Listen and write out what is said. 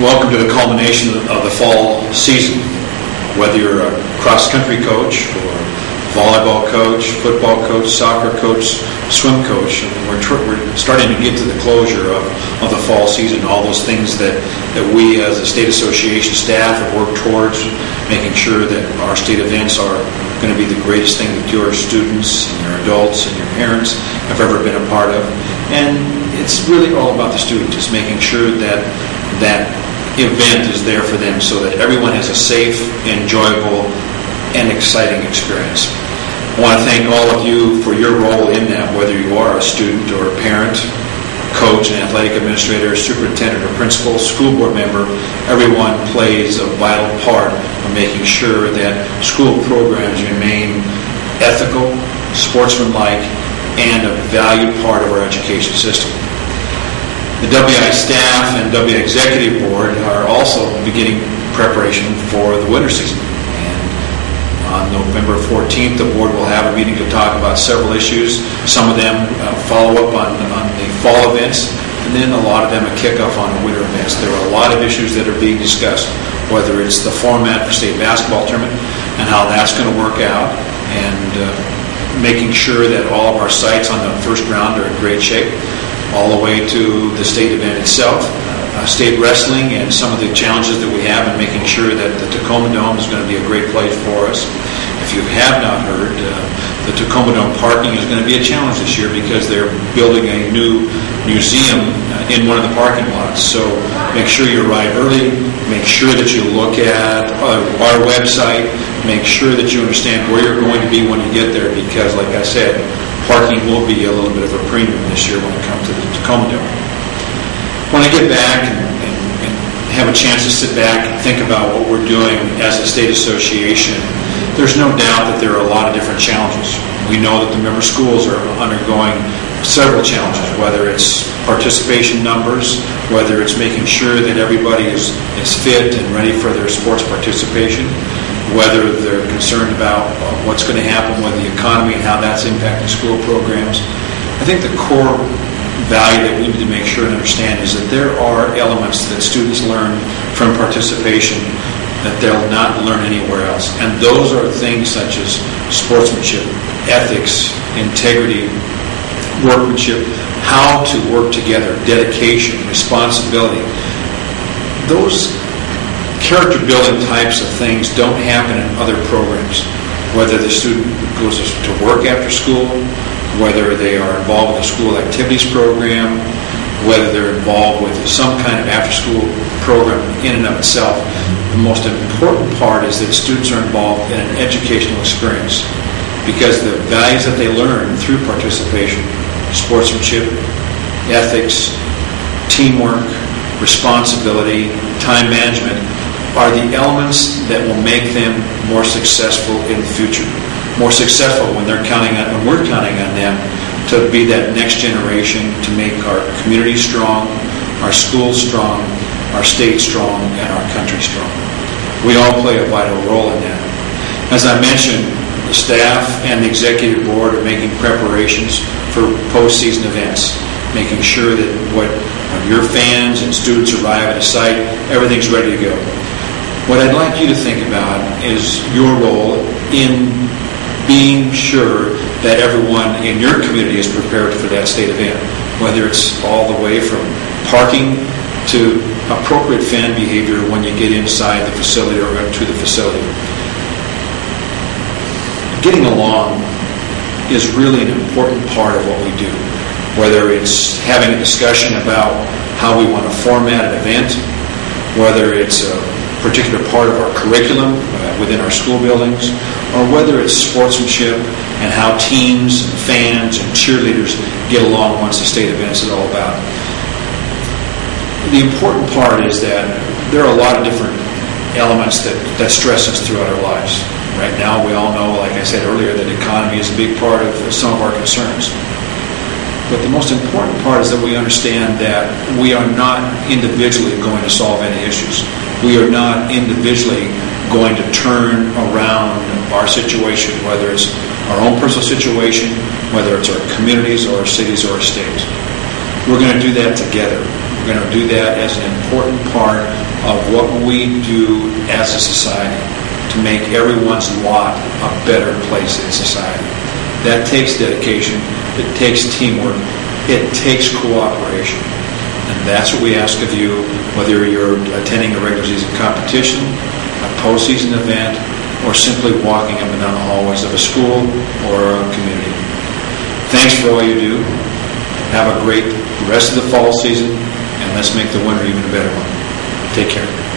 Welcome to the culmination of the fall season. Whether you're a cross-country coach or volleyball coach, football coach, soccer coach, swim coach, we're starting to get to the closure of the fall season, all those things that we as a state association staff have worked towards, making sure that our state events are going to be the greatest thing that your students and your adults and your parents have ever been a part of. And it's really all about the students. It's making sure that that event is there for them so that everyone has a safe, enjoyable, and exciting experience. I want to thank all of you for your role in that, whether you are a student or a parent, coach, an athletic administrator, superintendent or principal, school board member. Everyone plays a vital part of making sure that school programs remain ethical, sportsmanlike, and a valued part of our education system. The WIAA staff and WIAA executive board are also beginning preparation for the winter season. And on November 14th, the board will have a meeting to talk about several issues. Some of them follow up on the fall events, and then a lot of them a kickoff on the winter events. There are a lot of issues that are being discussed, whether it's the format for state basketball tournament and how that's going to work out, and making sure that all of our sites on the first round are in great shape, all the way to the state event itself, state wrestling, and some of the challenges that we have in making sure that the Tacoma Dome is going to be a great place for us. If you have not heard, the Tacoma Dome parking is going to be a challenge this year because they're building a new museum in one of the parking lots. So make sure you arrive early, make sure that you look at our website, make sure that you understand where you're going to be when you get there, because like I said, parking will be a little bit of a premium this year when it comes to the Tacoma Dome. When I get back and have a chance to sit back and think about what we're doing as a state association, there's no doubt that there are a lot of different challenges. We know that the member schools are undergoing several challenges, whether it's participation numbers, whether it's making sure that everybody is fit and ready for their sports participation, whether they're concerned about what's going to happen with the economy and how that's impacting school programs. I think the core value that we need to make sure and understand is that there are elements that students learn from participation that they'll not learn anywhere else. And those are things such as sportsmanship, ethics, integrity, workmanship, how to work together, dedication, responsibility. Those character building types of things don't happen in other programs. Whether the student goes to work after school, whether they are involved with a school activities program, whether they're involved with some kind of after-school program in and of itself, the most important part is that students are involved in an educational experience, because the values that they learn through participation, sportsmanship, ethics, teamwork, responsibility, time management, are the elements that will make them more successful in the future. More successful when we're counting on them to be that next generation, to make our community strong, our schools strong, our state strong, and our country strong. We all play a vital role in that. As I mentioned, the staff and the executive board are making preparations for postseason events, making sure that when your fans and students arrive at a site, everything's ready to go. What I'd like you to think about is your role in being sure that everyone in your community is prepared for that state event, whether it's all the way from parking to appropriate fan behavior when you get inside the facility or to the facility. Getting along is really an important part of what we do, whether it's having a discussion about how we want to format an event, whether it's a particular part of our curriculum within our school buildings, or whether it's sportsmanship and how teams and fans and cheerleaders get along once the state event is all about. The important part is that there are a lot of different elements that stress us throughout our lives. Right now, we all know, like I said earlier, that economy is a big part of some of our concerns. But the most important part is that we understand that we are not individually going to solve any issues. We are not individually going to turn around our situation, whether it's our own personal situation, whether it's our communities or our cities or our states. We're going to do that together. We're going to do that as an important part of what we do as a society to make everyone's lot a better place in society. That takes dedication, it takes teamwork, it takes cooperation. And that's what we ask of you, whether you're attending a regular season competition, a postseason event, or simply walking up and down the hallways of a school or a community. Thanks for all you do. Have a great rest of the fall season, and let's make the winter even a better one. Take care.